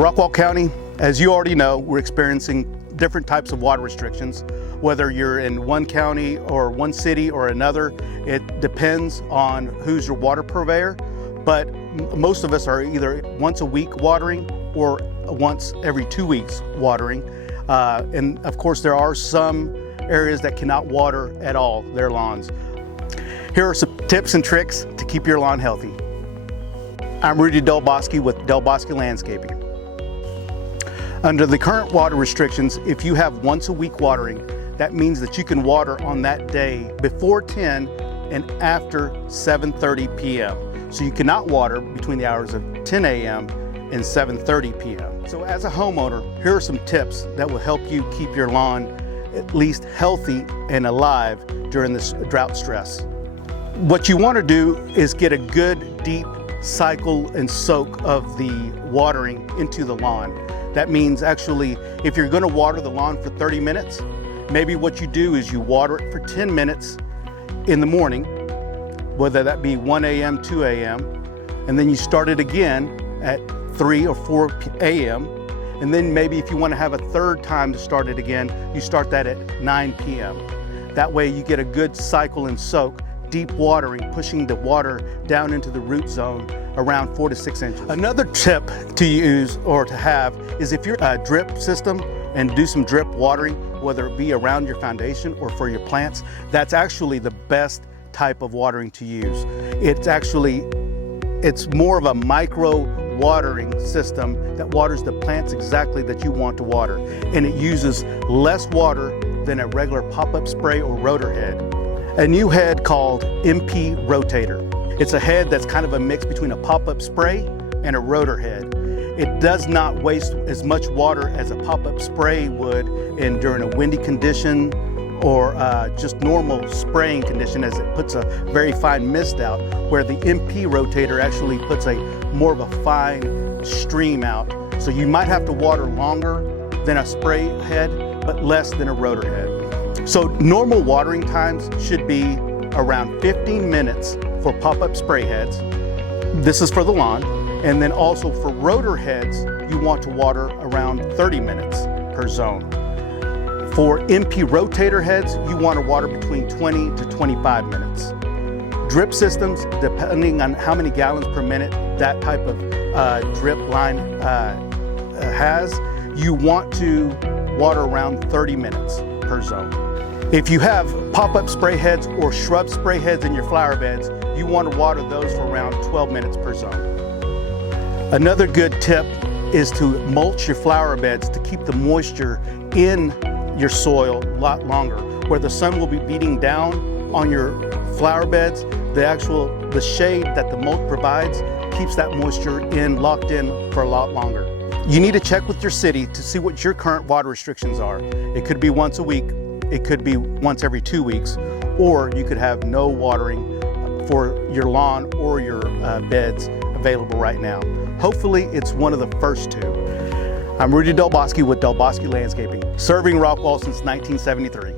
Rockwall County, as you already know, we're experiencing different types of water restrictions. Whether you're in one county or one city or another, it depends on who's your water purveyor. But most of us are either once a week watering or once every 2 weeks watering. And of course, there are some areas that cannot water at all their lawns. Here are some tips and tricks to keep your lawn healthy. I'm Rudy DelBosque with DelBosque Landscaping. Under the current water restrictions, if you have once a week watering, that means that you can water on that day before 10 and after 7:30 p.m. So you cannot water between the hours of 10 a.m. and 7:30 p.m. So as a homeowner, here are some tips that will help you keep your lawn at least healthy and alive during this drought stress. What you want to do is get a good deep cycle and soak of the watering into the lawn. That means actually, if you're going to water the lawn for 30 minutes, maybe what you do is you water it for 10 minutes in the morning, whether that be 1 a.m., 2 a.m., and then you start it again at 3 or 4 a.m., and then maybe if you want to have a third time to start it again, you start that at 9 p.m. That way you get a good cycle and soak, deep watering, pushing the water down into the root zone around 4 to 6 inches. Another tip to use or to have is if you're a drip system and do some drip watering, whether it be around your foundation or for your plants, that's actually the best type of watering to use. It's more of a micro watering system that waters the plants exactly that you want to water. And it uses less water than a regular pop-up spray or rotor head. A new head called MP Rotator. It's a head that's kind of a mix between a pop-up spray and a rotor head. It does not waste as much water as a pop-up spray would during a windy condition or just normal spraying condition, as it puts a very fine mist out, where the MP Rotator actually puts more of a fine stream out. So you might have to water longer than a spray head, but less than a rotor head. So normal watering times should be around 15 minutes for pop-up spray heads. This is for the lawn. And then also for rotor heads, you want to water around 30 minutes per zone. For MP Rotator heads, you want to water between 20 to 25 minutes. Drip systems, depending on how many gallons per minute that type of drip line has, you want to water around 30 minutes per zone. If you have pop-up spray heads or shrub spray heads in your flower beds, you want to water those for around 12 minutes per zone. Another good tip is to mulch your flower beds to keep the moisture in your soil a lot longer. Where the sun will be beating down on your flower beds, the shade that the mulch provides keeps that moisture locked in for a lot longer. You need to check with your city to see what your current water restrictions are. It could be once a week, it could be once every 2 weeks, or you could have no watering for your lawn or your beds available right now. Hopefully it's one of the first two. I'm Rudy DelBosque with DelBosque Landscaping, serving Rockwall since 1973.